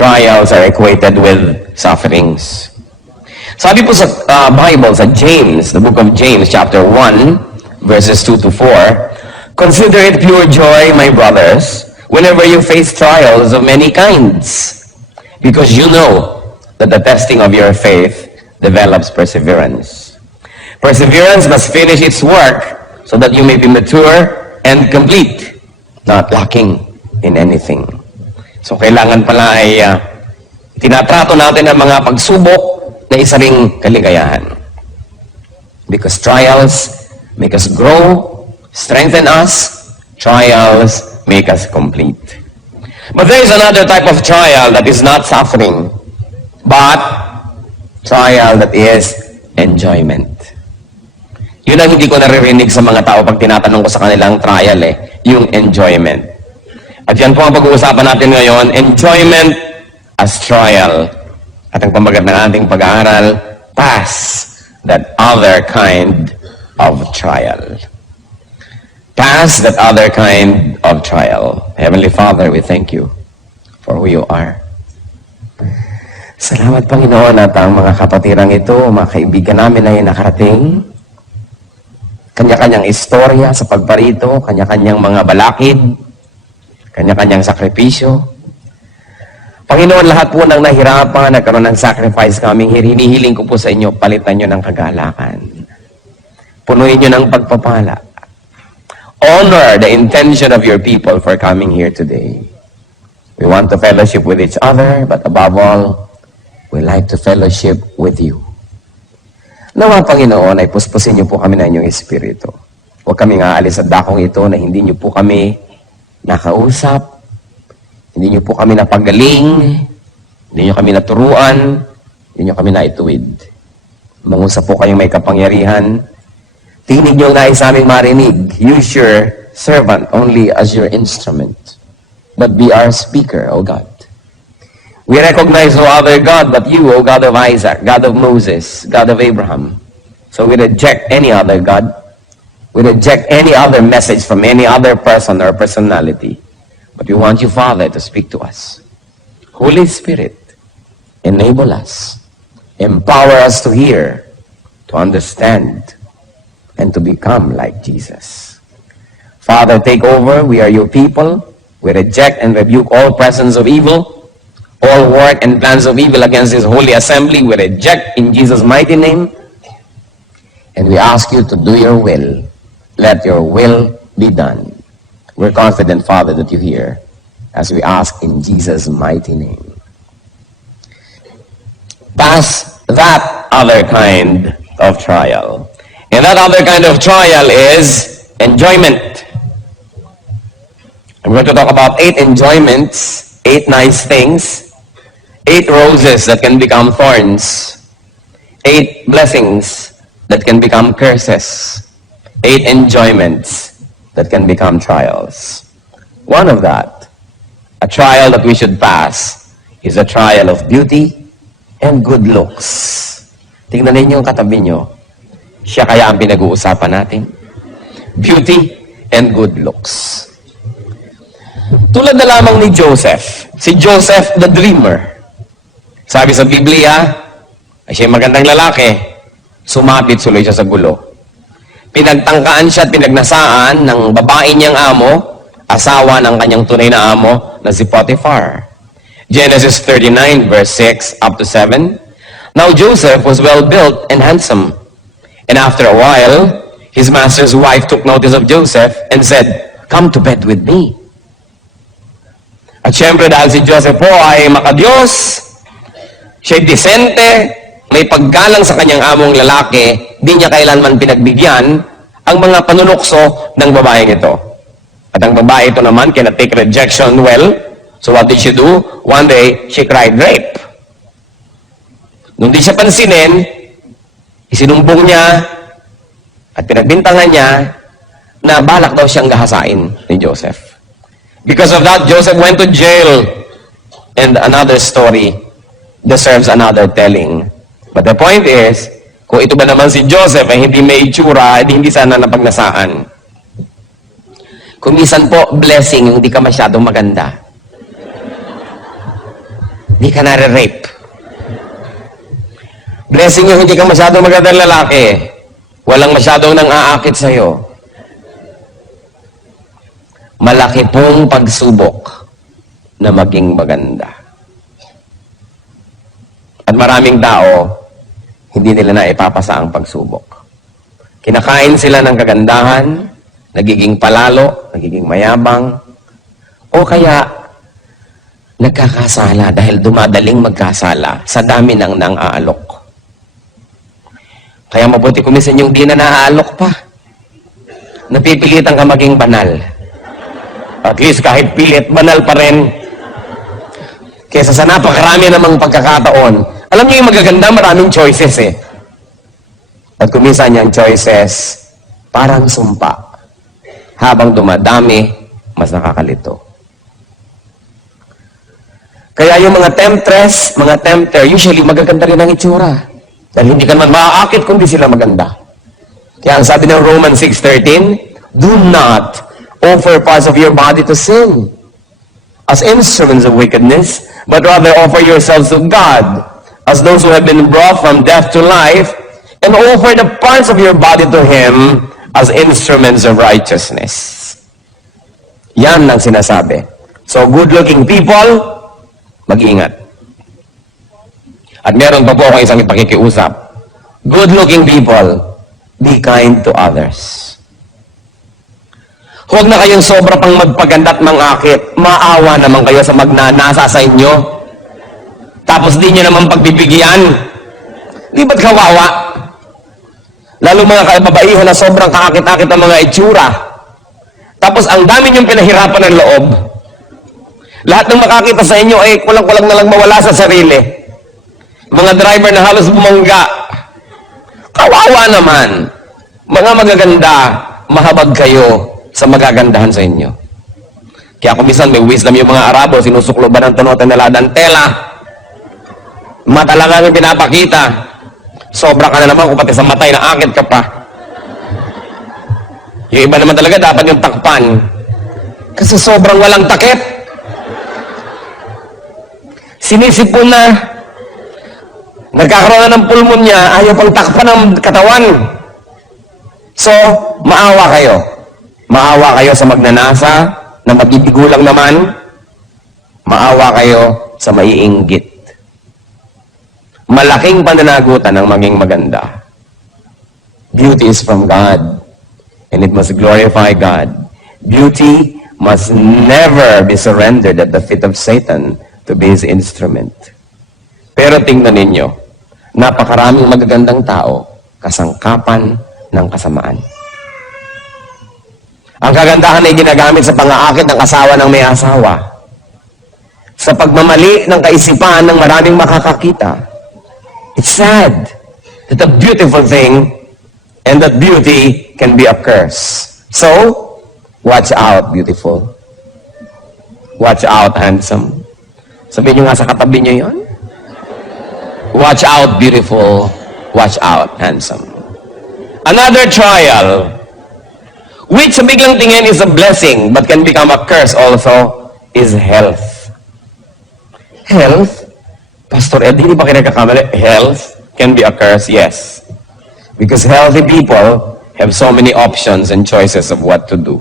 trials are equated with sufferings. Sabi po sa Bible, sa James, the book of James, chapter 1, verses 2 to 4, "Consider it pure joy, my brothers, whenever you face trials of many kinds, because you know that the testing of your faith develops perseverance. Perseverance must finish its work so that you may be mature and complete, not lacking in anything." So kailangan pala ay tinatrato natin ang mga pagsubok na isa ring kaligayahan. Because trials make us grow, strengthen us, trials make us complete. But there is another type of trial that is not suffering, but trial that is enjoyment. Yun ang hindi ko naririnig sa mga tao pag tinatanong ko sa kanilang trial yung enjoyment. At yan po ang pag-uusapan natin ngayon, enjoyment as trial. At ang pamagat ng ating pag-aaral, pass that other kind of trial. Pass that other kind of trial. Heavenly Father, we thank you for who you are. Salamat, Panginoon, at ang mga kapatirang ito, mga kaibigan namin ay nakarating. Kanya-kanyang istorya sa pagparito, kanya-kanyang mga balakid, kanya-kanyang sakripisyo. Panginoon, lahat po ng nahirapan, nagkaroon ng sacrifice kaming hinihiling ko po sa inyo, palitan nyo ng kagalakan. Punuin nyo ng pagpapala. Honor the intention of your people for coming here today. We want to fellowship with each other, but above all, we like to fellowship with you. Nawa, Panginoon, ay puspusin niyo po kami na inyong espiritu. Huwag kaming aalis sa dakong ito na hindi niyo po kami nakausap, hindi niyo po kami napagaling, hindi niyo kami naturuan, hindi niyo kami naituwid. Mangusap po kayong may kapangyarihan. Tinig niyo nais sa aming marinig. Use your servant only as your instrument, but be our speaker, O God. We recognize no other God but you, O God of Isaac, God of Moses, God of Abraham. So we reject any other God. We reject any other message from any other person or personality. But we want you, Father, to speak to us. Holy Spirit, enable us. Empower us to hear, to understand, and to become like Jesus. Father, take over. We are your people. We reject and rebuke all presence of evil, all work and plans of evil against this holy assembly. We reject in Jesus' mighty name. And we ask you to do your will. Let your will be done. We're confident, Father, that you hear as we ask in Jesus' mighty name. Pass that other kind of trial. And that other kind of trial is enjoyment. I'm going to talk about 8 enjoyments, 8 nice things, 8 roses that can become thorns, 8 blessings that can become curses, 8 enjoyments that can become trials. One of that, a trial that we should pass, is a trial of beauty and good looks. Tingnan ninyo yung katabi nyo. Siya kaya ang pinag-uusapan natin. Beauty and good looks. Tulad na lamang ni Joseph. Si Joseph the dreamer. Sabi sa Biblia, ay siya magandang lalaki. Sumapit suloy siya sa gulo. Pinagtangkaan siya at pinagnasaan ng babae niyang amo, asawa ng kanyang tunay na amo na si Potiphar. Genesis 39 verse 6 up to 7. Now Joseph was well built and handsome. And after a while, his master's wife took notice of Joseph and said, "Come to bed with me." At syempre dahil si Joseph po ay makadiyos, siya'y disente, may paggalang sa kanyang among lalaki, di niya kailanman pinagbigyan ang mga panunukso ng babaeng ito. At ang babae ito naman cannot take rejection well. So what did she do? One day, she cried rape. Nung di siya pansinin, isinumbong niya at pinagbintangan niya na balak daw siyang gahasain ni Joseph. Because of that, Joseph went to jail. And another story deserves another telling. But the point is, kung ito ba naman si Joseph ay hindi may itsura, hindi sana napagnasaan. Kung minsan po, blessing, yung hindi ka masyadong maganda. Hindi ka nare-rape. Blessing yung hindi ka masyadong magandang lalaki. Walang masyadong nang aakit sa'yo. Malaki pong pagsubok na maging maganda. At maraming tao, hindi nila na ipapasa ang pagsubok. Kinakain sila ng kagandahan, nagiging palalo, nagiging mayabang, o kaya nagkakasala dahil dumadaling magkasala sa dami ng nang-aalok. Kaya mabuti kumisan yung di na naaalok pa. Napipilitan ka maging banal. At least kahit pilit, banal pa rin. Kesa sa napakarami namang pagkakataon. Alam niyo yung magaganda, maraming choices eh. At kumisan yung choices, parang sumpa. Habang dumadami, mas nakakalito. Kaya yung mga temptress, mga tempter, usually magaganda rin ang itsura. Dahil hindi ka naman maaakit kundi sila maganda. Kaya ang sabi ng Romans 6:13, do not offer parts of your body to sin as instruments of wickedness, but rather offer yourselves to God as those who have been brought from death to life, and offer the parts of your body to Him as instruments of righteousness. Yan ang sinasabi. So, good-looking people, mag-ingat. At meron pa po akong isang ipakikiusap. Good-looking people, be kind to others. Huwag na kayong sobra pang magpaganda at mangakit. Maawa naman kayo sa magnanasa sa inyo. Tapos di nyo naman pagbibigyan. Di ba't kawawa? Lalo mga kababaihan na sobrang kakakit-akit ang mga itsura. Tapos ang dami nyong pinahirapan ng loob. Lahat ng makakita sa inyo ay kulang-kulang na lang mawala sa sarili. Mga driver na halos bumangga. Kawawa naman. Mga magaganda, mahabag kayo sa magagandahan sa inyo. Kaya kung minsan may wisdom yung mga Arabo, sinusuklo ba ng tunote na ladang tela? Mata lang ang pinapakita. Sobra ka na naman kung pati sa matay na akit ka pa. Yung iba naman talaga dapat yung takpan. Kasi sobrang walang takip. Sinisipon na. Nagkakaroon na ng pulmonya, ayaw pang takpan ng katawan. So, maawa kayo. Maawa kayo sa magnanasa, na magibigulang naman. Maawa kayo sa maiinggit. Malaking pananagutan ang maging maganda. Beauty is from God, and it must glorify God. Beauty must never be surrendered at the feet of Satan to be his instrument. Pero tingnan ninyo, napakaraming magagandang tao, kasangkapan ng kasamaan. Ang kagandahan ay ginagamit sa pang-aakit ng asawa ng may asawa. Sa pagmamali ng kaisipan ng maraming makakakita. It's sad that a beautiful thing and that beauty can be a curse. So, watch out, beautiful. Watch out, handsome. Sabihin nyo nga sa katabi nyo yun. Watch out, beautiful. Watch out, handsome. Another trial, which sa biglang tingin is a blessing but can become a curse also, is health. Health? Pastor Ed, hindi ba kinakakamali? Health can be a curse, yes. Because healthy people have so many options and choices of what to do.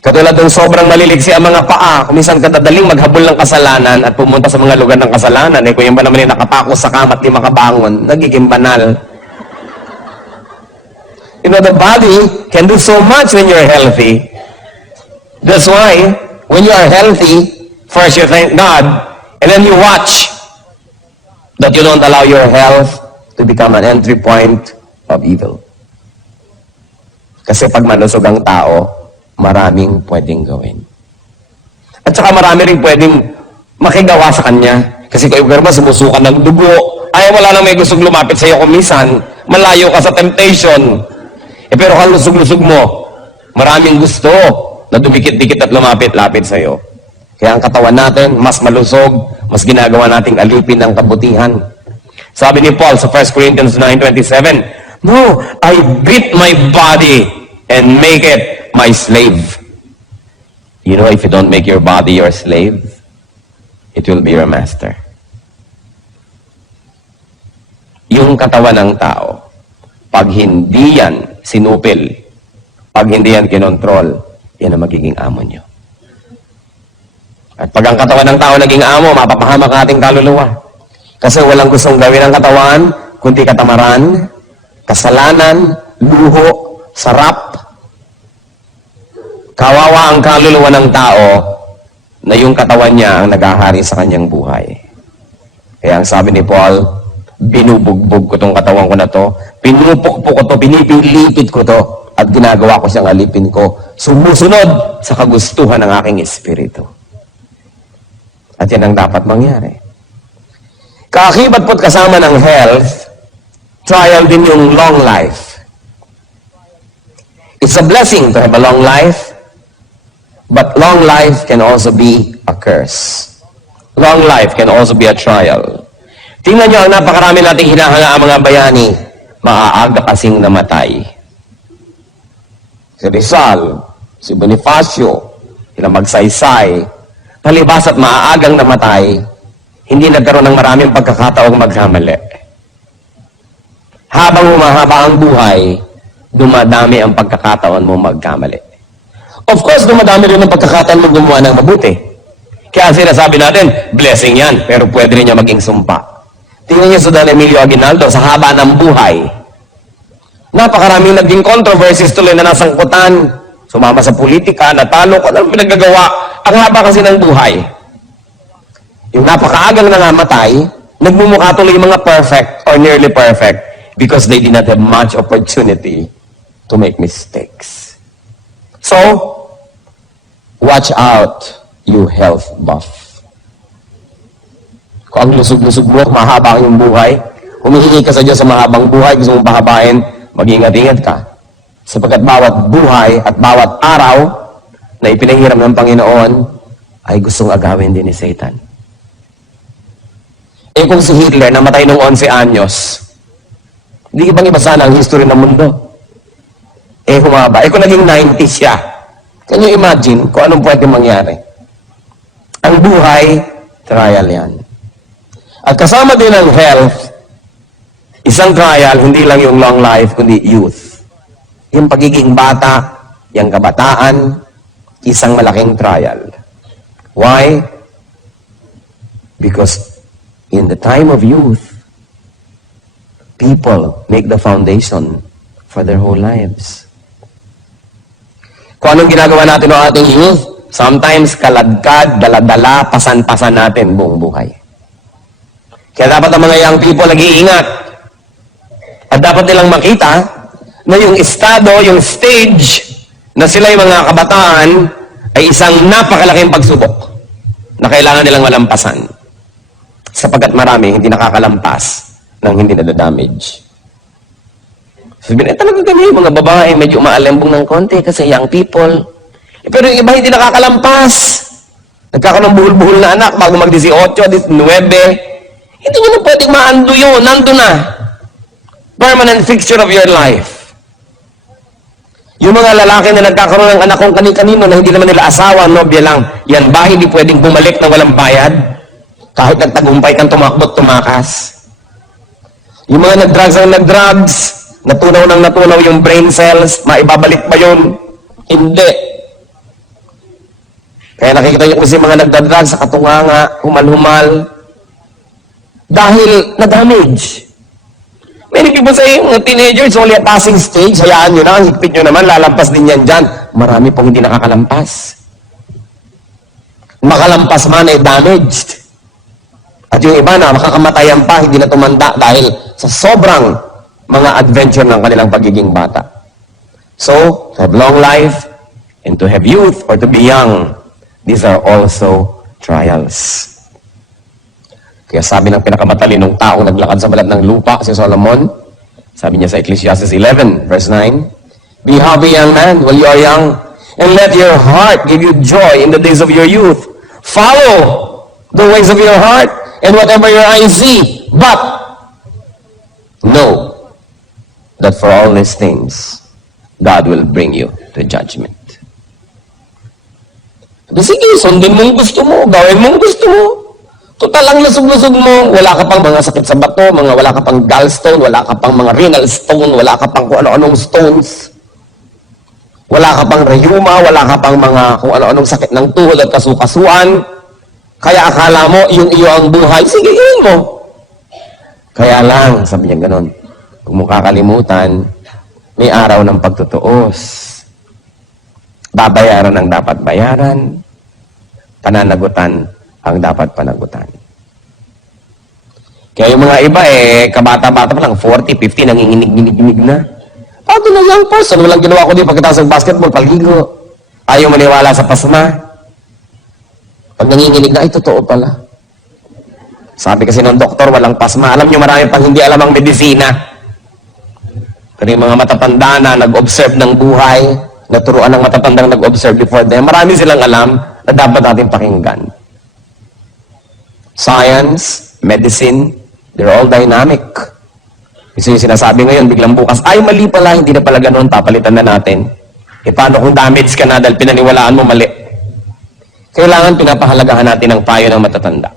Katulad ng sobrang maliliksi ang mga paa, kung minsan kadadaling maghabol ng kasalanan at pumunta sa mga lugar ng kasalanan, kung yung ba naman yung nakapakos sa kama at di makabangon, nagiging banal. You know, the body can do so much when you're healthy. That's why, when you are healthy, first you thank God, and then you watch that you don't allow your health to become an entry point of evil. Kasi pag malusog ang tao, maraming pwedeng gawin. At saka marami rin pwedeng makigawa sa kanya. Kasi kung ikaw naman sumusukan ng dugo, ay wala nang may gustong lumapit sa iyo kumisan, malayo ka sa temptation. Pero kung lusog-lusog mo, maraming gusto na dumikit-dikit at lumapit-lapit sa iyo. Kaya ang katawan natin, mas malusog, mas ginagawa nating alipin ng kabutihan. Sabi ni Paul sa 1 Corinthians 9:27, no, I beat my body and make it my slave. You know, if you don't make your body your slave, it will be your master. Yung katawan ng tao, pag hindi yan sinupil, pag hindi yan kinontrol, yan ang magiging amo nyo. At pag ang katawan ng tao naging amo, mapapahamak ang ating kaluluwa. Kasi walang gustong gawin ng katawan, kundi katamaran, kasalanan, luho, sarap. Kawawa ang kaluluwa ng tao na yung katawan niya ang nag-ahari sa kanyang buhay. Kaya ang sabi ni Paul, binubugbog ko tong katawan ko na to, pinupukpok ko to, pinipilipit ko to, at ginagawa ko siyang alipin ko, sumusunod sa kagustuhan ng aking espiritu. At yan ang dapat mangyari. Kaakibat po't kasama ng health, trial din yung long life. It's a blessing to have a long life, but long life can also be a curse. Long life can also be a trial. Tingnan nyo, ang napakarami nating hinahanga ang mga bayani, maaaga kasing namatay. Si Rizal, si Bonifacio, ilang magsaysay, palibas at maaagang namatay, hindi nagkaroon ng maraming pagkakataong magkamali. Habang humahaba ang buhay, dumadami ang pagkakataon mo magkamali. Of course, dumadami rin ang pagkakataon mo gumawa ng mabuti. Kaya sinasabi natin, blessing yan, pero pwede rin niya maging sumpa. Tingnan niyo sa Don Emilio Aguinaldo, sa haba ng buhay, napakaraming naging controversies tuloy na nasangkutan, sumama sa politika, natalo ko, anong pinagagawa? Ang haba kasi ng buhay. Yung napakaagang nangamatay, nagmumukha tuloy yung mga perfect or nearly perfect because they did not have much opportunity to make mistakes. So, watch out, you health buff. Kung ang lusog-lusog mo, mahaba ang iyong buhay, humihingi ka sa Diyos sa mahabang buhay, gusto mong pahabain, mag-ingat-ingat ka. Sapagkat bawat buhay at bawat araw na ipinahiram ng Panginoon ay gustong agawin din ni Satan. Eh kung si Hitler namatay nung 11 anyos, hindi bang iba sana ang history ng mundo? Eh humaba. Eh kung naging 90 siya, can you imagine kung anong pwede mangyari? Ang buhay, trial yan. At kasama din ang health, isang trial, hindi lang yung long life, kundi youth. Yung pagiging bata, yung kabataan, isang malaking trial. Why? Because in the time of youth, people make the foundation for their whole lives. Kung anong ginagawa natin ng ating youth, sometimes kaladkad, daladala, pasan-pasan natin buong buhay. Kaya dapat ang mga young people nag-iingat. At dapat nilang makita na yung estado, yung stage na sila yung mga kabataan ay isang napakalaking pagsubok na kailangan nilang malampasan. Sapagkat marami hindi nakakalampas ng hindi nadadamage. Sabihin, talaga ganyan, mga babae medyo maalembong ng konti kasi young people. Pero yung iba hindi nakakalampas. Nagkakaroon ng buhol-buhol na anak bago mag-18, 19. Hindi nyo na pwedeng maando yun. Nando na. Permanent fixture of your life. Yung mga lalaki na nagkakaroon ng anak kung kani-kanino na hindi naman nila asawa, nobya lang, yan ba hindi pwedeng bumalik na walang bayad? Kahit nagtagumpay kang tumakbot, tumakas. Yung mga nag-drugs ang nag-drugs, natunaw ng natunaw yung brain cells, maibabalik ba yun? Hindi. Kaya nakikita nyo kasi mga nagdadrugs sa katunganga, humal-humal, dahil na-damage. Many people say, mga teenagers, only a passing stage, hayaan nyo na, ang higpit nyo naman, lalampas din yan dyan. Marami pong hindi nakakalampas. Makalampas man ay damaged. At yung iba na, makakamatayan pa, hindi na tumanda dahil sa sobrang mga adventure ng kanilang pagiging bata. So, to have long life, and to have youth, or to be young, these are also trials. Kaya sabi ng pinakamatalinong tao naglakad sa balat ng lupa, si Solomon, sabi niya sa Ecclesiastes 11, verse 9, Be happy, young man, while you are young, and let your heart give you joy in the days of your youth. Follow the ways of your heart, and whatever your eyes see. But, know that for all these things, God will bring you to judgment. Sige, sundin mong gusto mo, gawin mong gusto mo. Total lang lusog-lusog mo, wala ka pang mga sakit sa bato, wala ka pang gallstone, wala ka pang mga renal stone, wala ka pang kung ano-anong stones, wala ka pang rheuma, wala ka pang mga kung ano-anong sakit ng tuhod at kasukasuan. Kaya akala mo, yung iyo ang buhay, sige, yun mo. Kaya lang, sabi niya ganun, kung mo kakalimutan, may araw ng pagtutuos. Babayaran ang dapat bayaran, pananagutan ang dapat panagutan. Kaya yung mga iba kabata-bata pa lang, 40, 50, nanginginig-ginig na. Paano na young person? Walang ginawa ko din pagkatapos ng basketball, palgigo. Ayaw maniwala sa pasma. Pag nanginginig na, ay totoo pala. Sabi kasi ng doktor, walang pasma. Alam nyo, marami pang hindi alam ang medisina. Pero yung mga matatanda na nag-observe ng buhay, naturuan ng matatandang nag-observe before them, marami silang alam na dapat natin pakinggan. Science, medicine, they're all dynamic. Kasi yung sinasabi ngayon, biglang bukas, ay mali pala, hindi na pala ganun, papalitan na natin. E paano kung damage ka na dahil pinaniwalaan mo mali? Kailangan pinapahalagahan natin ang payo ng matatanda.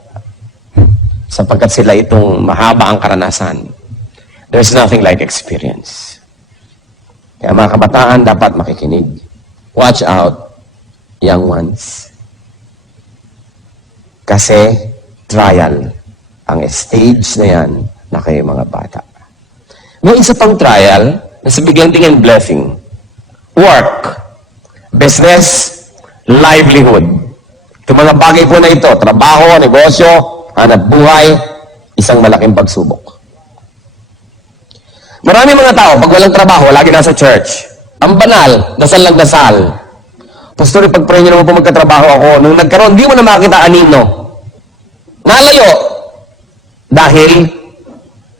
Sapagkat sila itong mahaba ang karanasan. There's nothing like experience. Kaya mga kabataan, dapat makikinig. Watch out, young ones. Kasi, trial ang stage na yan na kayo mga bata. May isa pang trial na sa biglang tingin blessing. Work, business, livelihood. Itong mga bagay po na ito, trabaho, negosyo, hanap buhay, isang malaking pagsubok. Marami mga tao, pag walang trabaho, lagi nasa church. Ang banal, dasal lang dasal. Pastor, pag-pray nyo naman po magkatrabaho ako. Nung nagkaroon, di mo na makita anino. Nalayo dahil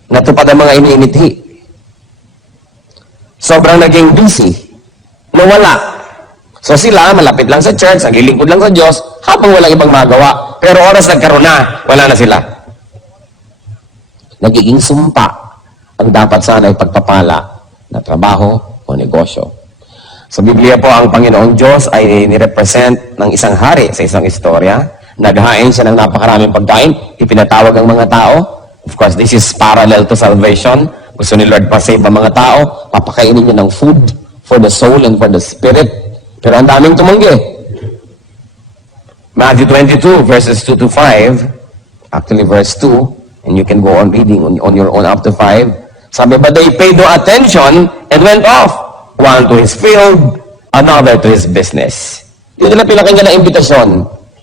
natupad ang mga iniiniti. Sobrang naging busy. Nawala. So sila, malapit lang sa church, naglilingkod lang sa Diyos, habang walang ibang magawa. Pero oras nagkaroon na, wala na sila. Nagiging sumpa ang dapat sana ay pagpapala na trabaho o negosyo. Sa Biblia po, ang Panginoong Diyos ay nirepresent ng isang hari sa isang istorya. Naghain siya ng napakaraming pagkain, ipinatawag ang mga tao. Of course, this is parallel to salvation. Gusto ni Lord pa-save ang mga tao, papakainin niya ng food for the soul and for the spirit. Pero ang daming tumanggi. Matthew 22, verses 2 to 5, actually verse 2, and you can go on reading on your own up to 5. Sabi, but they paid no attention and went off. One to his field, another to his business. Hindi nila pinakinggan ang imbitasyon.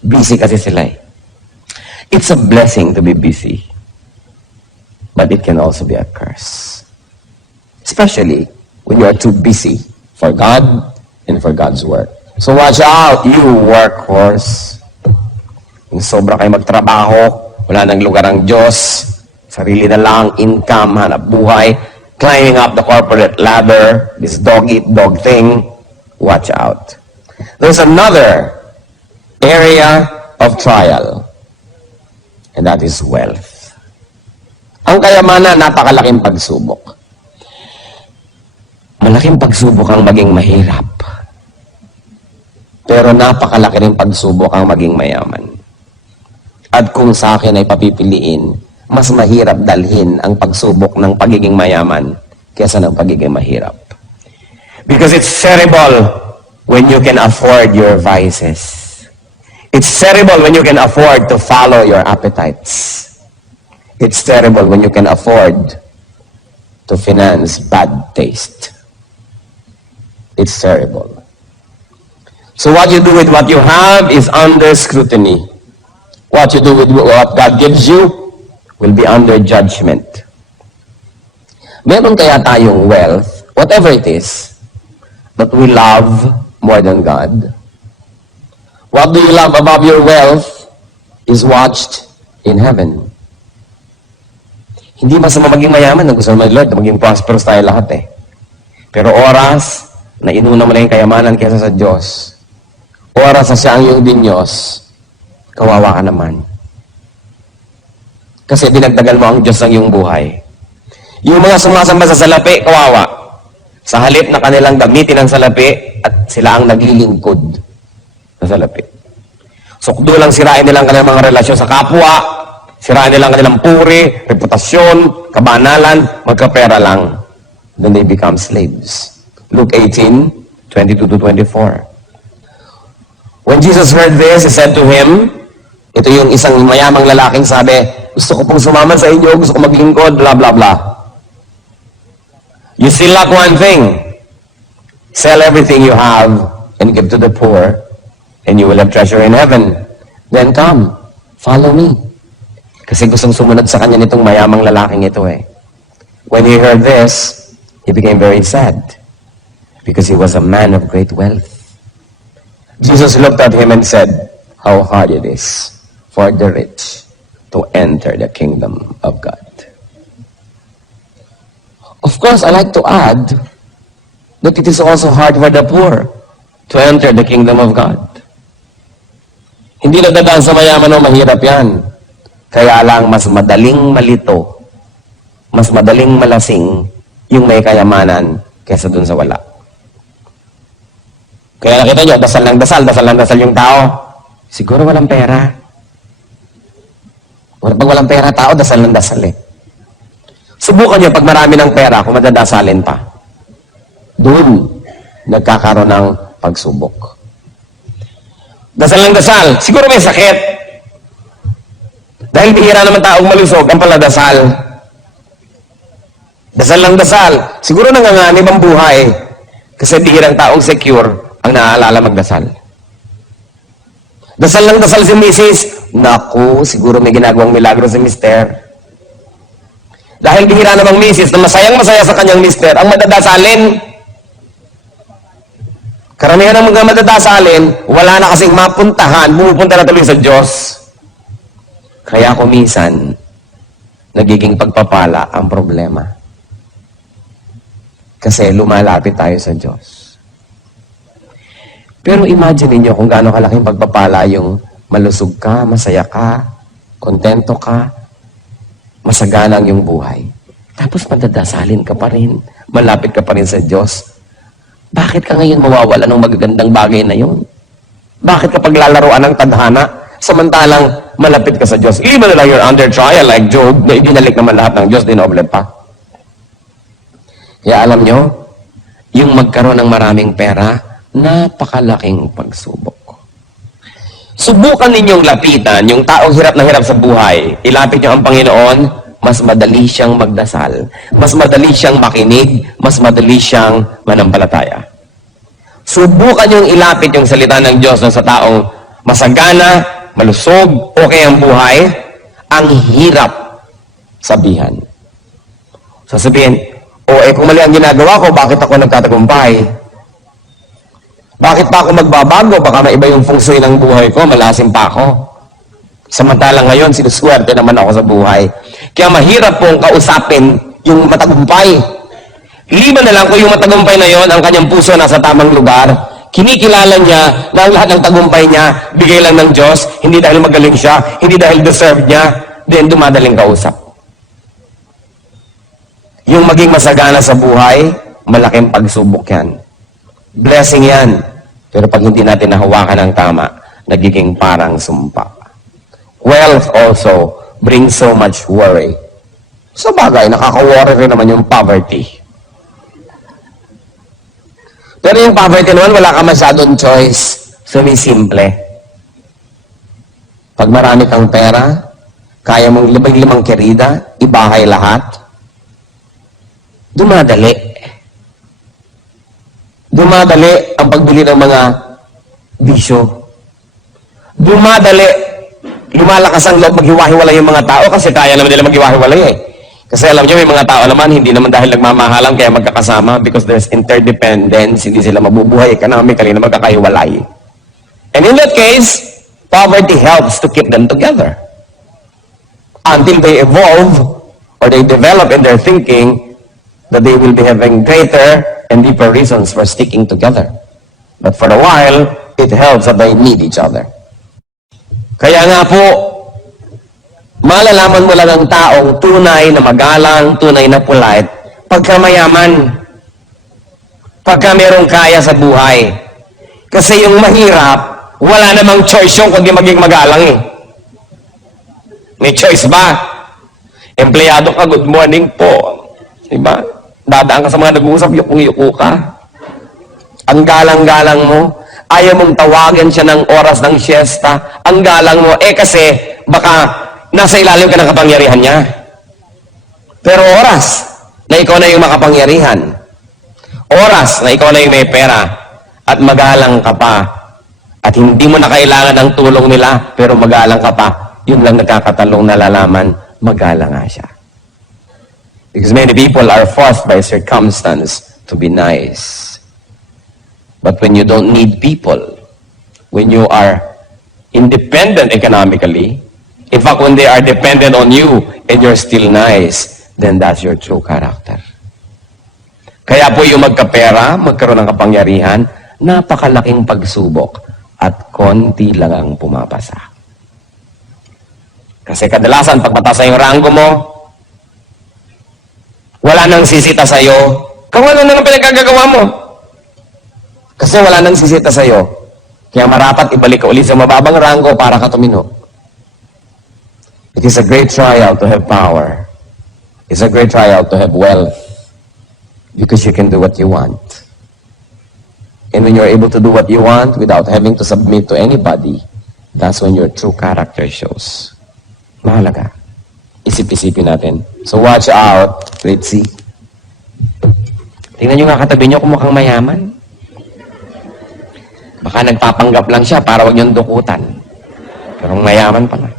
Busy kasi sila eh. It's a blessing to be busy. But it can also be a curse. Especially when you are too busy for God and for God's work. So watch out, you workhorse. Yung sobra kayo magtrabaho, wala nang lugar ang Diyos, sarili na lang, income, hanap buhay, climbing up the corporate ladder, this dog-eat-dog thing, watch out. There's another area of trial, and that is wealth. Ang kayamanan, napakalaking pagsubok. Malaking pagsubok ang maging mahirap. Pero napakalaki rin pagsubok ang maging mayaman. At kung sa akin ay papipiliin, mas mahirap dalhin ang pagsubok ng pagiging mayaman kaysa ng pagiging mahirap. Because it's terrible when you can afford your vices. It's terrible when you can afford to follow your appetites. It's terrible when you can afford to finance bad taste. It's terrible. So what you do with what you have is under scrutiny. What you do with what God gives you will be under judgment. Meron kaya tayong wealth, whatever it is, that we love more than God? What do you love above your wealth is watched in heaven. Hindi masama maging mayaman. Gusto naman Lord, maging prosperous tayo lahat eh. Pero oras na inuna mo na yung kayamanan kaysa sa Diyos, oras na siya ang iyong Diyos, kawawa ka naman. Kasi dinagdagan mo ang Diyos ng iyong buhay. Yung mga sumasamba sa salapi, kawawa. Sa halip na kanilang gamitin ang salapi at sila ang naglilingkod sa salapi. Sukdo lang sirain nilang kanilang mga relasyon sa kapwa, Siraan nila ang kanilang puri, reputasyon, kabanalan, magkapera lang. Then they become slaves. Luke 18:22-24. When Jesus heard this, He said to him, ito yung isang mayamang lalaking sabi, gusto ko pong sumama sa inyo, gusto ko maglingkod, blah, blah, blah. You still lack one thing. Sell everything you have and give to the poor, and you will have treasure in heaven. Then come, follow me. Kasi gustong sumunod sa kanya nitong mayamang lalaking ito eh. When he heard this, he became very sad because he was a man of great wealth. Jesus looked at him and said, how hard it is for the rich to enter the kingdom of God. Of course, I like to add that it is also hard for the poor to enter the kingdom of God. Hindi nadadaan sa mayaman o mahirap yan. Kaya lang mas madaling malito, mas madaling malasing yung may kayamanan kaysa dun sa wala. Kaya nakita nyo, dasal ng dasal yung tao. Siguro walang pera. Pag walang pera tao, dasal ng dasal eh. Subukan nyo pag marami ng pera, kung madadasalin pa. Doon, nagkakaroon ng pagsubok. Dasal ng dasal, siguro may sakit. Dahil bihira naman taong malusog, ang paladasal. Dasal ng dasal. Siguro nanganganib ang buhay. Kasi bihirang taong secure ang naaalala magdasal. Dasal ng dasal si Mrs. Naku, siguro may ginagawang milagro si Mr. Dahil bihira namang Mrs. na masayang-masaya sa kanyang Mr. ang madadasalin. Karamihan ng mga madadasalin, wala na kasing mapuntahan, pumupunta na tuloy sa Diyos. Kaya kung minsan, nagiging pagpapala ang problema. Kasi lumalapit tayo sa Diyos. Pero imagine niyo kung gaano kalaking pagpapala yung malusog ka, masaya ka, kontento ka, masagana ang iyong buhay. Tapos madadasalin ka pa rin, malapit ka pa rin sa Diyos. Bakit ka ngayon mawawala ng magagandang bagay na yun? Bakit kapag lalaruan ng tadhana, samantalang malapit ka sa Diyos? Even like you're under trial like Job, na ibinalik naman lahat ng Diyos, dinoble pa. Kaya alam nyo, yung magkaroon ng maraming pera, napakalaking pagsubok. Subukan ninyong lapitan yung taong hirap na hirap sa buhay. Ilapit nyo ang Panginoon, mas madali siyang magdasal. Mas madali siyang makinig, mas madali siyang manampalataya. Subukan yung ilapit yung salita ng Diyos sa taong masagana, malusog, okay ang buhay, ang hirap sabihan. Sasabihin, kung mali ang ginagawa ko, bakit ako nagtatagumpay? Bakit pa ako magbabago? Baka maiba yung feng shui ng buhay ko, malasim pa ako. Samantalang ngayon, sinuswerte naman ako sa buhay. Kaya mahirap pong kausapin yung matagumpay. Liban na lang kung yung matagumpay na yon, ang kanyang puso nasa tamang lugar, kinikilala niya na ang lahat ng tagumpay niya, bigay lang ng Diyos, hindi dahil magaling siya, hindi dahil deserve niya, then dumadaling kausap. Yung maging masagana sa buhay, malaking pagsubok yan. Blessing yan. Pero pag hindi natin nahawakan ng tama, nagiging parang sumpa. Wealth also brings so much worry. Sa bagay, nakaka-worry rin naman yung poverty. Pero yung poverty naman, wala ka masyadong choice. Sumisimple. Pag marami kang pera, kaya mong limang kerida, ibahay lahat, dumadali. Dumadali ang pagbili ng mga bisyo. Dumadali. Lumalakas ang loob maghiwa-hiwalay yung mga tao kasi kaya naman nila maghiwa-hiwalay eh. Kasi alam niyo, may mga tao naman, hindi naman dahil nagmamahalan kaya magkakasama because there's interdependence, hindi sila mabubuhay economically na magkakahiwalay. And in that case, poverty helps to keep them together. Until they evolve or they develop in their thinking that they will be having greater and deeper reasons for sticking together. But for a while, it helps that they need each other. Kaya nga po, malalaman mo lang ang taong tunay na magalang, tunay na polite, pagka mayaman, pagka merong kaya sa buhay. Kasi yung mahirap, wala namang choice yung kundi maging magalang eh. May choice ba? Empleyado ka, good morning po. Diba? Dadaan ka sa mga nag-uusap, yukong-yuko ka. Ang galang-galang mo. Ayaw mong tawagan siya ng oras ng siesta. Ang galang mo, kasi baka nasa ilalim ka ng kapangyarihan niya. Pero oras na ikaw na yung makapangyarihan. Oras na ikaw na yung may pera. At magalang ka pa. At hindi mo na kailangan ng tulong nila, pero magalang ka pa. Yun lang nagkakatalong nalalaman, magalang nga siya. Because many people are forced by circumstance to be nice. But when you don't need people, when you are independent economically, in fact, when they are dependent on you and you're still nice, then that's your true character. Kaya po yung magkapera, magkaroon ng kapangyarihan, napakalaking pagsubok at konti lang ang pumapasa. Kasi kadalasan, pag mataas na yung ranggo mo, wala nang sisita sa'yo, kawala na ng pinagkagagawa mo. Kasi wala nang sisita sa'yo. Kaya marapat ibalik ka ulit sa mababang ranggo para ka tuminok. It is a great trial to have power. It's a great trial to have wealth. Because you can do what you want. And when you're able to do what you want without having to submit to anybody, that's when your true character shows. Mahalaga. Isip-isipin natin. So watch out. Let's see. Tingnan nyo nga katabi nyo kung mukhang mayaman. Baka nagpapanggap lang siya para wag niyong dukutan. Pero mayaman pala.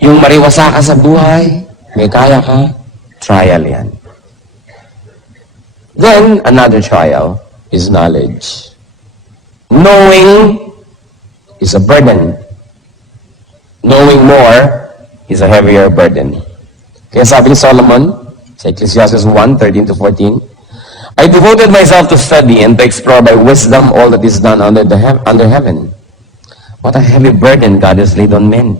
Yung mariwasa ka sa buhay, may kaya ka, trial yan. Then, another trial is knowledge. Knowing is a burden. Knowing more is a heavier burden. Kaya sabi ni Solomon, sa Ecclesiastes 1:13-14, I devoted myself to study and to explore by wisdom all that is done under heaven. What a heavy burden God has laid on men.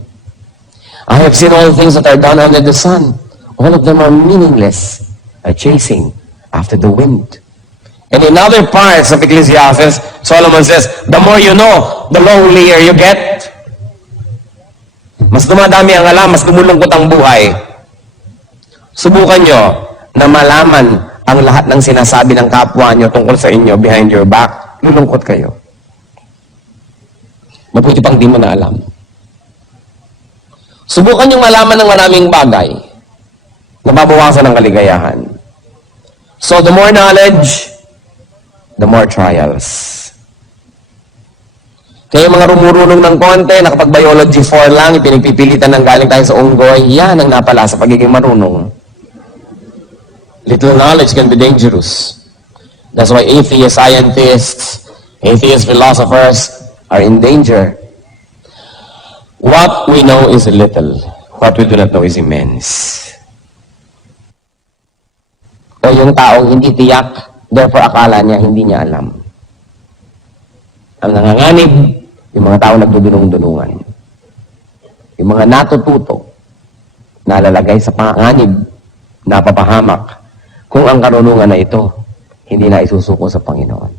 I have seen all things that are done under the sun. All of them are meaningless, a chasing after the wind. And in other parts of Ecclesiastes, Solomon says, the more you know, the lonelier you get. Mas dumadami ang alam, mas lumulungkot ang buhay. Subukan nyo na malaman ang lahat ng sinasabi ng kapwa nyo tungkol sa inyo behind your back. Lulungkot kayo. Mabuti pang di mo na alam. Subukan nyo malaman ng maraming bagay na mabawasan ng kaligayahan. So the more knowledge, the more trials. Kaya mga rumurunong ng konti, nakapag-biology 4 lang, ipinagpipilitan ng galing tayo sa unggoy, yan ang napala sa pagiging marunong. Little knowledge can be dangerous. That's why atheist scientists, atheist philosophers are in danger. What we know is little. What we do not know is immense. O yung taong hindi tiyak, therefore akala niya hindi niya alam. Ang nanganganib, yung mga taong nagdudunong-dunungan. Yung mga natututo, nalalagay sa panganib, napapahamak, kung ang karunungan na ito, hindi na isusuko sa Panginoon.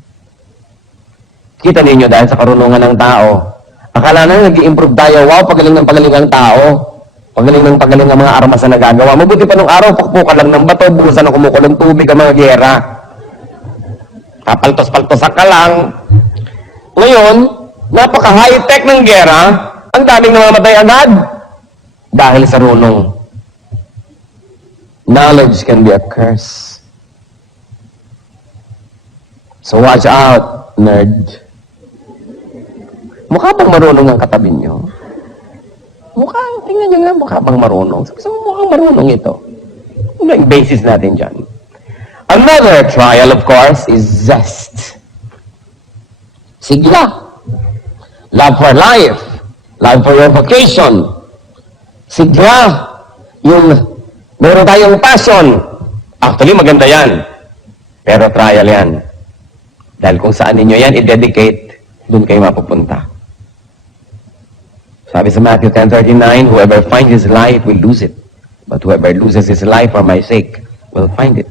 Kita ninyo dahil sa karunungan ng tao, akala na nag-i-improve tayo, wow, pagaling ng pagaling ang tao, pagaling ng pagaling ang mga armas na nagagawa. Mabuti pa nung araw, pakpukan lang ng bato, buhusan ng kumukulong tubig ang mga giyera. Kapaltos-paltosak ka lang. Ngayon, napaka-high-tech ng giyera, ang daming namamatay agad. Dahil sa runong. Knowledge can be a curse. So watch out, nerd. Mukha bang marunong ang katabi nyo? Tingnan nyo nga, mukha bang marunong? Sabi sa mukhang marunong ito. Ano yung basis natin dyan? Another trial, of course, is zest. Sigla. Love for life. Love for your vocation. Sigla. Yung meron tayong passion. Actually, maganda yan. Pero trial yan. Dahil kung saan ninyo yan i-dedicate, doon kayo mapupunta. Sabi sa Matthew 10:39, whoever finds his life will lose it. But whoever loses his life for my sake will find it.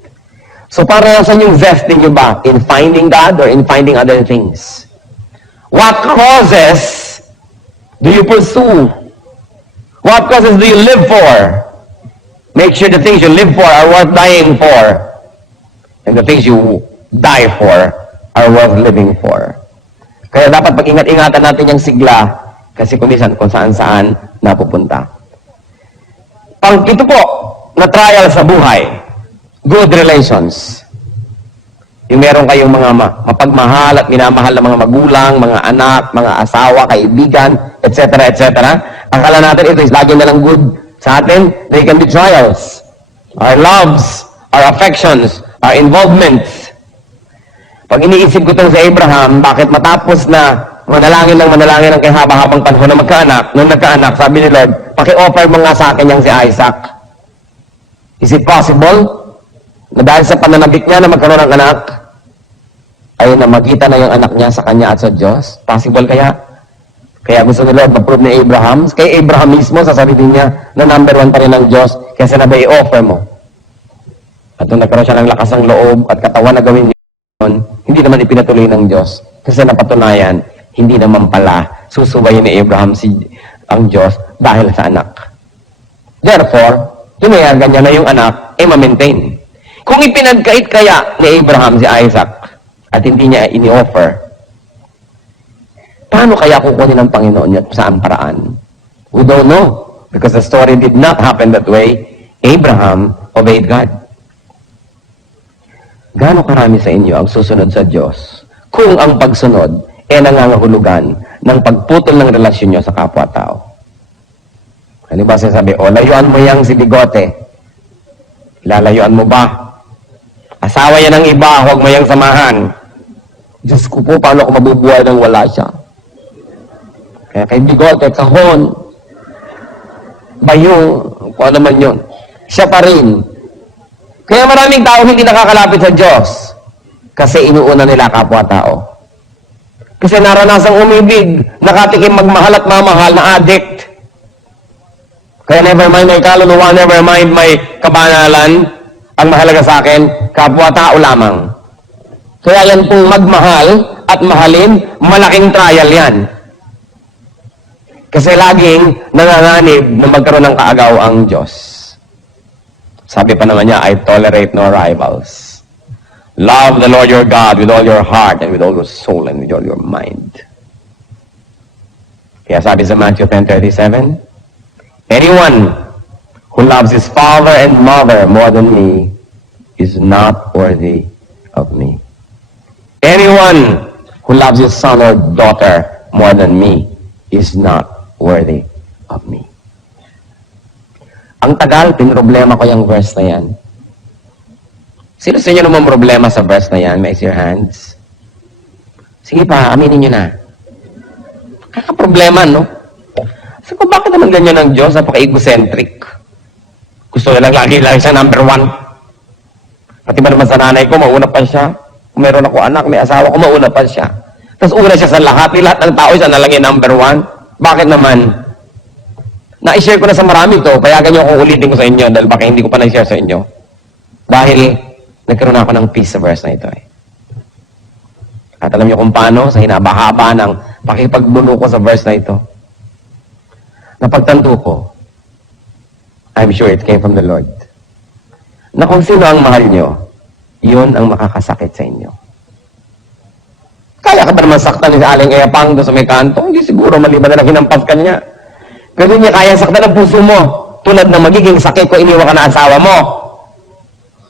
So para saan yung zest ninyo ba? In finding God or in finding other things? What causes do you pursue? What causes do you live for? Make sure the things you live for are worth dying for. And the things you die for are worth living for. Kaya dapat pag-ingat-ingatan natin yung sigla kasi kumisan kung saan-saan napupunta. Ito po, na trial sa buhay, good relations. Yung meron kayong mga mapagmahal at minamahal na mga magulang, mga anak, mga asawa, kaibigan, etc., etc. Akala natin ito is lagi na lang good sa atin. They can be trials. Our loves, our affections, our involvements. Pag iniisip ko itong si Abraham, bakit matapos na manalangin ng kay haba-habang panahon na magkaanak, nung nagkaanak, sabi ni Lord, paki-offer mo nga sa akin yung si Isaac. Is it possible na dahil sa pananabik niya na magkaroon ng anak, ay na makita na yung anak niya sa kanya at sa Diyos? Possible kaya? Kaya gusto ni Lord ma-prove ni Abraham, kay Abraham mismo, sasabihin niya na number 1 pa rin ng Diyos, kaya sinabi, i-offer mo. At nung nagkaroon siya ng lakas ng loob at katawan na gawin yun, hindi naman ipinatuloy ng Diyos. Kasi napatunayan, hindi naman pala susubayin ni Abraham ang Diyos dahil sa anak. Therefore, tinayagan niya na yung anak, ma-maintain. Kung ipinagkait kaya ni Abraham si Isaac at hindi niya ini-offer, paano kaya kukunin ng Panginoon niya saan paraan? We don't know. Because the story did not happen that way. Abraham obeyed God. Gaano karami sa inyo ang susunod sa Diyos kung ang pagsunod nangangahulugan ng pagputol ng relasyon niyo sa kapwa-tao? Ano ba sinasabi? O, layuan mo yang si Bigote. Lalayuan mo ba? Asawa yan ng iba, huwag mo yang samahan. Diyos ko po, paano ako mabubuhay nang wala siya? Kaya kay Bigote, kahon, bayong, kung ano man yun. Siya pa rin. Kaya maraming tao hindi nakakalapit sa Diyos kasi inuuna nila kapwa-tao. Kasi naranasang umibig, nakatikim magmahal at mamahal na addict. Kaya never mind may kaluluwa, never mind may kabanalan, ang mahalaga sa akin, kapwa-tao lamang. Kaya yan pong magmahal at mahalin, malaking trial yan. Kasi laging nanganganib na magkaroon ng kaagaw ang Diyos. Sabi pa naman niya, I tolerate no rivals. Love the Lord your God with all your heart and with all your soul and with all your mind. Kaya sabi sa Matthew 10:37, anyone who loves his father and mother more than me is not worthy of me. Anyone who loves his son or daughter more than me is not worthy of me. Ang tagal, pinroblema ko yung verse na yan. Sino sa inyo naman problema sa verse na yan? Raise your hands. Sige pa, aminin nyo na. Kakaproblema, no? Sabi ko, bakit naman ganyan ang Diyos? Napaka-egocentric. Gusto nilang lagi siya number 1. Pati ba naman sa nanay ko, mauna pa siya. Kung meron ako anak, may asawa ko, mauna pa siya. Tapos una siya sa lahat. Lahat ng tao, siya na lang yung number 1. Bakit naman? Na-share ko na sa marami to, kaya ganyan kung ulitin ko sa inyo dahil baka hindi ko pa na-share sa inyo. Dahil nagkaroon ako ng peace sa verse na ito eh. At alam niyo kung paano, sa hinaba-haba ng pakipagbuno ko sa verse na ito. Napagtanto ko, I'm sure it came from the Lord, na kung sino ang mahal niyo, yun ang makakasakit sa inyo. Kaya ka ba naman saktan ni Aling Epang doon sa may kanto? Hindi siguro, maliban na lang hinampas ka niya. Ganun niya kaya saktan ang puso mo. Tulad ng magiging sakit ko, iniwan ka na asawa mo.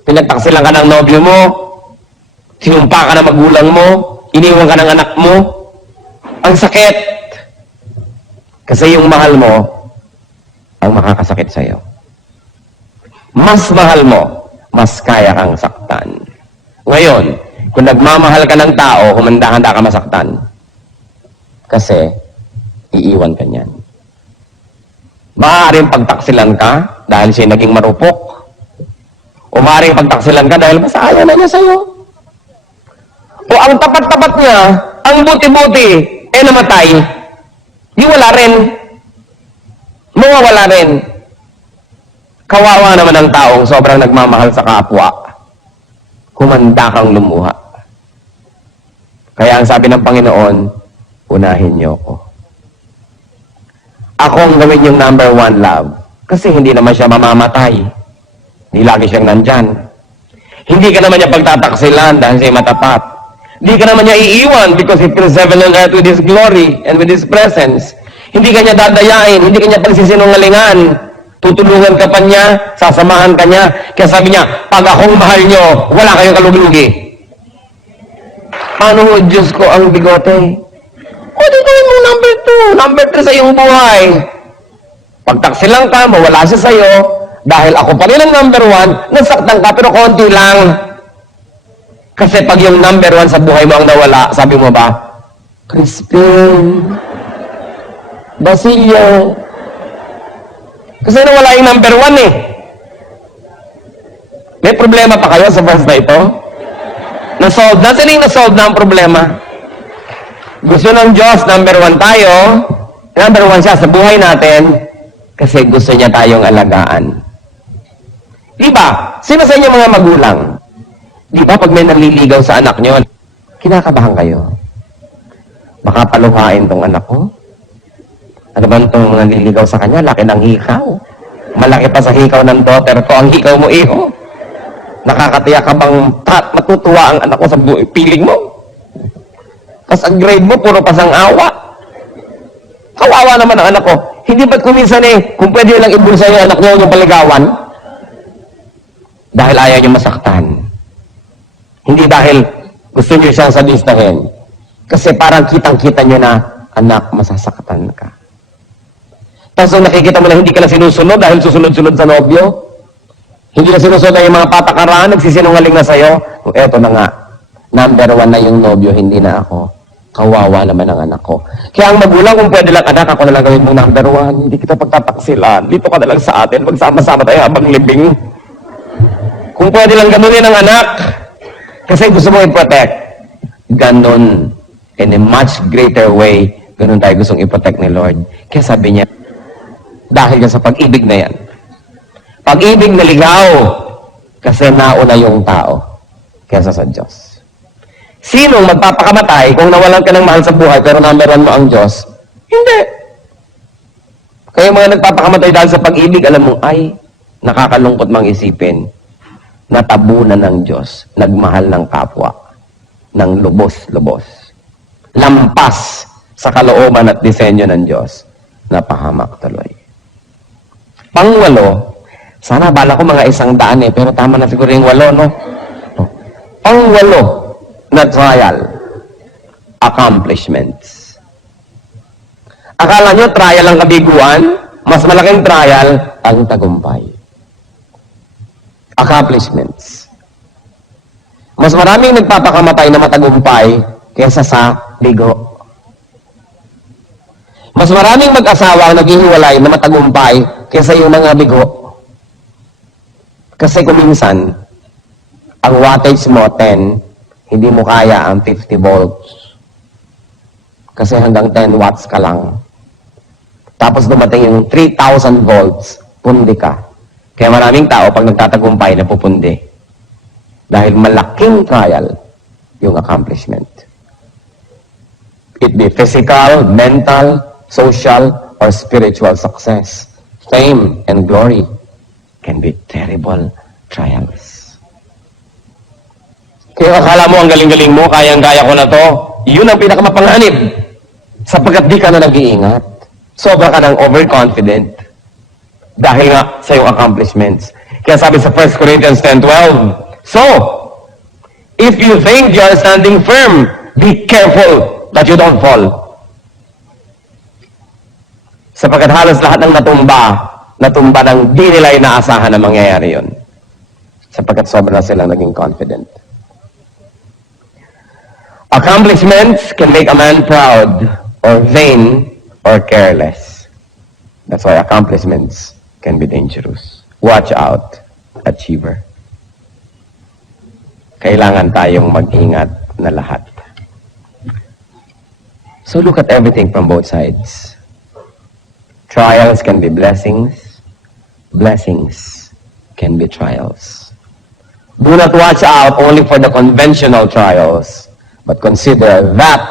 Pinagtaksilan ka ng nobyo mo. Sinumpa ka ng magulang mo. Iniwan ka ng anak mo. Ang sakit. Kasi yung mahal mo, ang makakasakit sa'yo. Mas mahal mo, mas kaya kang saktan. Ngayon, kung nagmamahal ka ng tao, kumanda-handa ka masaktan. Kasi, iiwan ka niyan. Maaaring pagtaksilan ka dahil siya naging marupok. O maaaring pagtaksilan ka dahil masaya na niya sa'yo. O ang tapat-tapat niya, ang buti-buti, namatay. Di wala rin. Mawawala rin. Kawawa naman ang taong sobrang nagmamahal sa kapwa. Humanda kang lumuha. Kaya ang sabi ng Panginoon, unahin niyo ako. Ako ang gawin yung number one love. Kasi hindi naman siya mamamatay. Hindi lagi siyang nandyan. Hindi ka naman niya pagtataksilan dahil siya matapat. Hindi ka naman niya iiwan because He fills heaven and earth with His glory and with His presence. Hindi ka niya dadayain, hindi ka niya pagsisinungalingan. Tutulungan ka pa niya, sasamahan ka niya. Kaya sabi niya, pag akong mahal niyo, wala kayong kaluglugi. Paano ho, Diyos ko, ang bigote? O, di gawin mo number 2, number 3 sa iyong buhay. Pagtaksilan ka, mawala siya sa'yo, dahil ako pa rin ang number 1, nasaktan ka, pero konti lang. Kasi pag yung number 1 sa buhay mo ang nawala, sabi mo ba, Crispin, Basilio. Kasi nawala yung number 1 eh. May problema pa kayo sa verse na ito? Na-solve na? Saan yung na-solve na ang problema? Gusto ng Diyos, number 1 tayo. Number 1 siya sa buhay natin kasi gusto niya tayong alagaan. Di ba? Sino sa inyo mga magulang? Di ba pag may naliligaw sa anak nyo, kinakabahan kayo? Baka paluhain tong anak ko? Ano ba itong naliligaw sa kanya? Laki ng hikaw. Malaki pa sa hikaw ng daughter ko. Ang hikaw mo, iho. Nakakatiyak ka bang matutuwa ang anak ko sa piling mo? Tapos ang grade mo, puro pasang awa. Kawawa naman ang anak ko. Hindi ba't kuminsan kung pwede lang ibulsa yung anak niyo yung paligawan? Dahil ayaw niyo masaktan. Hindi dahil gusto niyo siyang sadistahin. Kasi parang kitang-kita niyo na, anak, masasaktan ka. Tapos nakikita mo na hindi ka na sinusunod dahil susunod-sunod sa nobyo. Hindi na sinusunod na yung mga patakaran, nagsisinungaling na sa'yo. O eto na nga, number 1 na yung nobyo, hindi na ako. Kawawa naman ang anak ko. Kaya ang magulang, kung pwede lang, anak, ako na lang gawin mong number 1. Hindi kita pagtataksilan. Dito ka na lang sa atin. Magsama-sama tayo habang libing. Kung pwede lang ganunin ang anak. Kasi gusto mo i-protect. Ganon. In a much greater way, ganon tayo gustong i-protect ni Lord. Kaya sabi niya, dahil yan sa pag-ibig na yan. Pag-ibig na ligaw. Kasi nauna yung tao kaysa sa Diyos. Sinong magpapakamatay kung nawalan ka ng mahal sa buhay pero number 1 mo ang Diyos? Hindi. Kaya mga nagpapakamatay dahil sa pag-ibig, alam mo, ay, nakakalungkot mang isipin, natabunan ng Diyos, nagmahal ng kapwa, ng lubos-lubos. Lampas sa kalooban at disenyo ng Diyos, napahamak tuloy. Pang-8, sana bala ko mga 100 pero tama na siguro yung 8, no? Pang-8 na trial, accomplishments. Akala nyo trial ang kabiguan? Mas malaking trial ang tagumpay. Accomplishments. Mas maraming nagpapakamatay na matagumpay kaysa sa ligo. Mas maraming mag-asawa ang naghihiwalay na matagumpay kaysa yung mga bigo. Kasi kung minsan, ang wattage mo 10, hindi mo kaya ang 50 volts. Kasi hanggang 10 watts ka lang. Tapos dumating yung 3,000 volts, pundi ka. Kaya maraming tao pag nagtatagumpay na pupundi. Dahil malaking trial yung accomplishment. It be physical, mental, social, or spiritual success. Fame and glory can be terrible trials. Kaya akala mo ang galing-galing mo, kayang-kaya ko na to, yun ang pinakamapanganib. Sapagkat di ka na nag-iingat. Sobra ka ng overconfident. Dahil nga sa iyong accomplishments. Kaya sabi sa 1 Corinthians 10:12, so, if you think you are standing firm, be careful that you don't fall. Sapagkat halos lahat ng natumba ng di nila inaasahan na mangyayari yun. Sapagkat sobra silang naging confident. Accomplishments can make a man proud, or vain, or careless. That's why accomplishments can be dangerous. Watch out, achiever. Kailangan tayong mag-ingat na lahat. So look at everything from both sides. Trials can be blessings. Blessings can be trials. Do not watch out only for the conventional trials, but consider that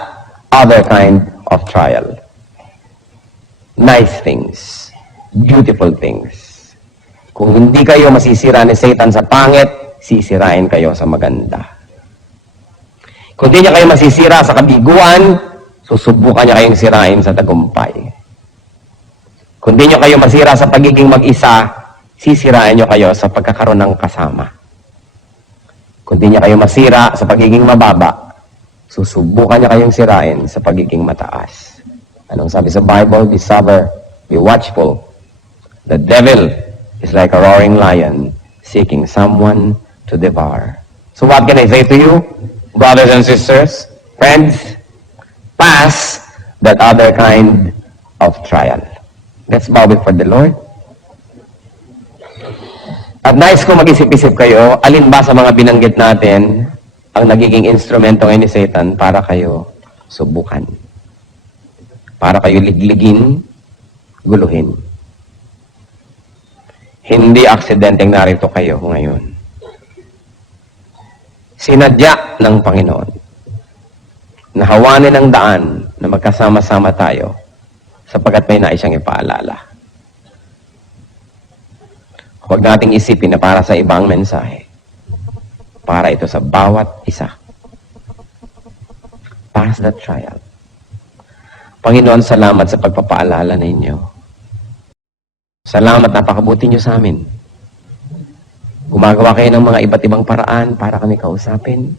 other kind of trial. nice things, beautiful things. Kung hindi kayo masisira ni Satan sa pangit, sisirain kayo sa maganda. Kung hindi niya kayo masisira sa kabiguan, susubukan niya kayong sirain sa tagumpay. Kung hindi niyo kayo masira sa pagiging mag-isa, sisirain niyo kayo sa pagkakaroon ng kasama. Kung hindi niya kayo masira sa pagiging mababa, susubukan niya kayong sirain sa pagiging mataas. Anong sabi sa Bible? Be sober, be watchful. The devil is like a roaring lion seeking someone to devour. So what can I say to you, brothers and sisters, friends? Pass that other kind of trial. Let's bow before the Lord. At nais ko mag-isip-isip kayo, alin ba sa mga binanggit natin ang nagiging instrumento ngayon ni Satan para kayo subukan? Para kayo ligligin, guluhin. Hindi aksidenteng narito kayo ngayon. Sinadya ng Panginoon. Nahawanin ang daan na magkasama-sama tayo sapagkat may nais siyang ipaalala. Huwag nating isipin na para sa ibang mensahe. Para ito sa bawat isa. Pass that trial. Panginoon, salamat sa pagpapaalala ninyo. Salamat, napakabuti niyo sa amin. Gumagawa kayo ng mga iba't ibang paraan para kami kausapin.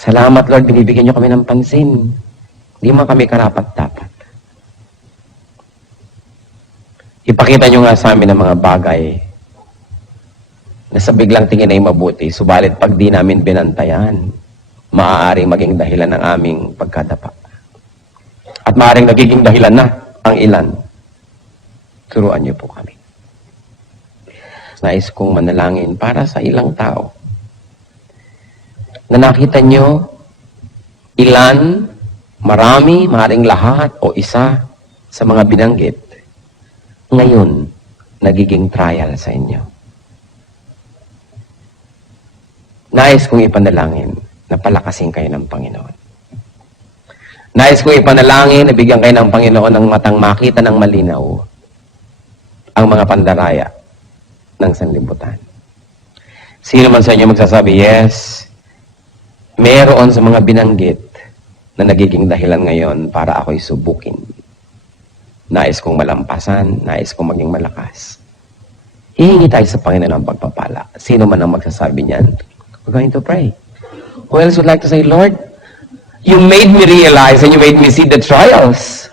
Salamat, Lord, binibigyan niyo kami ng pansin. Hindi man kami karapat-dapat. Ipakita niyo nga sa amin ang mga bagay na sa biglang tingin ay mabuti, subalit pag di namin binantayan, maaaring maging dahilan ng aming pagkadapa. At maaaring nagiging dahilan na ang ilan. Turuan niyo po kami. Nais kong manalangin para sa ilang tao na nakita niyo ilan, marami, maaaring lahat o isa sa mga binanggit ngayon nagiging trial sa inyo. Nais kong ipanalangin na palakasin kayo ng Panginoon. Nais kong ipanalangin na bigyan kayo ng Panginoon ng matang makita ng malinaw ang mga pandaraya ng sanlibutan. Sino man sa inyo magsasabi, yes, meron sa mga binanggit na nagiging dahilan ngayon para ako'y subukin. Nais kong malampasan, nais kong maging malakas. Hihingi tayo sa Panginoon ng pagpapala. Sino man ang magsasabi niyan, we're going to pray. Who else would like to say, Lord, you made me realize and you made me see the trials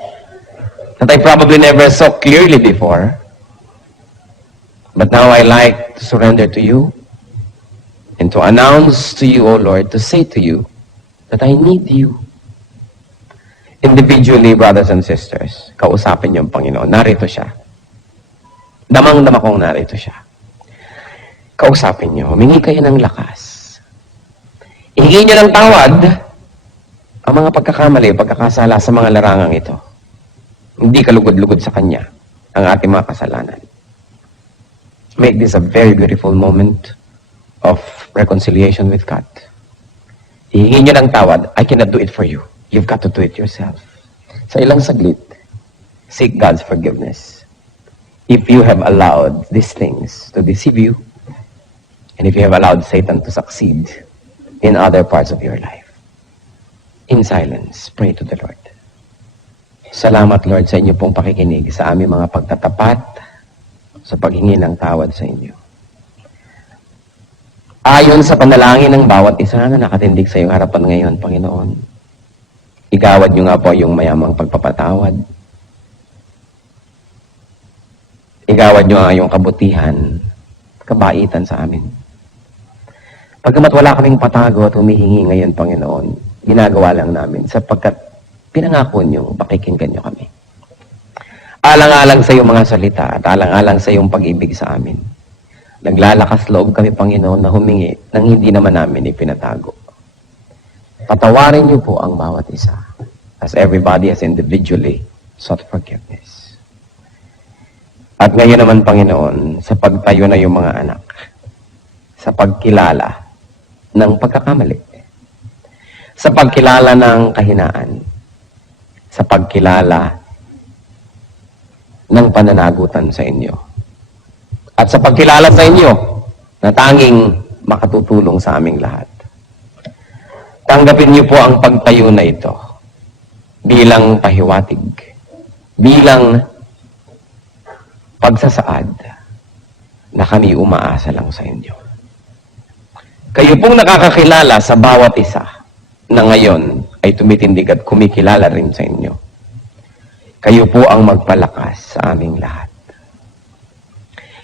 that I probably never saw clearly before. But now I like to surrender to you and to announce to you, O Lord, to say to you that I need you. Individually, brothers and sisters, kausapin niyo ang Panginoon. Narito siya. Damang-dama kong narito siya. Kausapin niyo. Humingi kayo ng lakas. Ihingi niyo ng tawad ang mga pagkakamali, pagkakasala sa mga larangang ito. Hindi kalugod-lugod sa Kanya ang ating mga kasalanan. Make this a very beautiful moment of reconciliation with God. Ihingi niyo ng tawad. I cannot do it for you. You've got to do it yourself. Sa ilang saglit, seek God's forgiveness. If you have allowed these things to deceive you, and if you have allowed Satan to succeed in other parts of your life, in silence, pray to the Lord. Salamat, Lord, sa inyo pong pakikinig sa aming mga pagtatapat sa paghingi ng tawad sa inyo. Ayon sa panalangin ng bawat isa na nakatindig sa iyong harapan ngayon, Panginoon, igawad niyo nga po yung mayamang pagpapatawad. Igawad niyo nga yung kabutihan, kabaitan sa amin. Pagkamat wala kaming patago at humihingi ngayon, Panginoon, ginagawa lang namin sapagkat pinangako niyo, pakikinggan niyo kami. Alang-alang sa iyong mga salita at alang-alang sa iyong pag-ibig sa amin. Naglalakas loob kami, Panginoon, na humingi nang hindi naman namin ipinatago. Patawarin niyo po ang bawat isa as everybody has individually sought forgiveness. At ngayon naman, Panginoon, sa pagtayo na yung mga anak, sa pagkilala ng pagkakamali, sa pagkilala ng kahinaan, sa pagkilala ng pananagutan sa inyo. At sa pagkilala sa inyo na tanging makatutulong sa aming lahat. Tanggapin niyo po ang pagtayo na ito bilang pahiwatig, bilang pagsasaad na kami umaasa lang sa inyo. Kayo pong nakakakilala sa bawat isa na ngayon ay tumitindig at kumikilala rin sa inyo. Kayo po ang magpalakas sa aming lahat.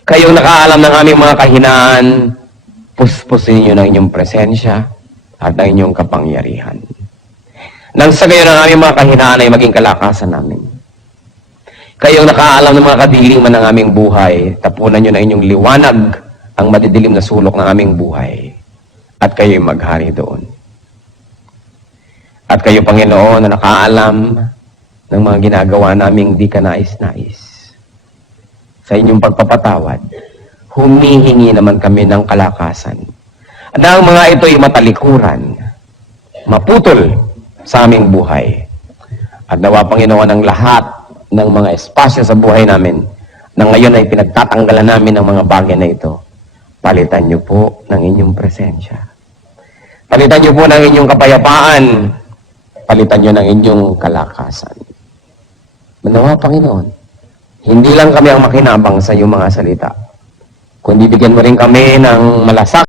Kayong nakaalam ng aming mga kahinaan, puspusin niyo ng inyong presensya at ng inyong kapangyarihan. Nang sa gayon ang aming mga kahinaan ay maging kalakasan namin. Kayong nakaalam ng mga kadiliman ng aming buhay, tapunan niyo ng inyong liwanag ang madidilim na sulok ng aming buhay at kayo'y maghari doon. At kayo, Panginoon, na nakaalam ng mga ginagawa naming di ka nais-nais. Sa inyong pagpapatawad, humihingi naman kami ng kalakasan. At ang mga ito'y matalikuran, maputol sa aming buhay. At nawa, Panginoon, ang lahat ng mga espasyo sa buhay namin na ngayon ay pinagtatanggalan namin ng mga bagay na ito, palitan niyo po ng inyong presensya. Palitan niyo po ng inyong kapayapaan. Palitan niyo ng inyong kalakasan. Manawa, Panginoon, hindi lang kami ang makinabang sa iyong mga salita, kundi bigyan mo rin kami ng malasak